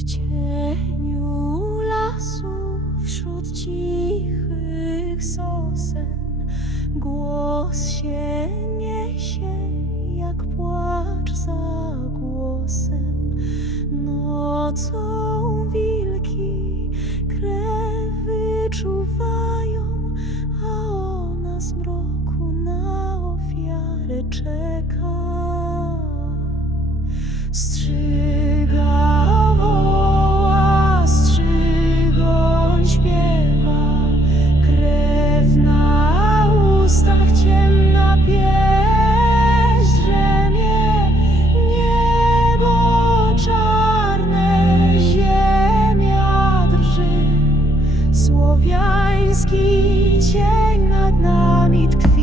W cieniu lasu, wśród cichych sosen, głos się niesie jak płacz za głosem. Nocą wilki krew wyczuwa. тень над нами ткви.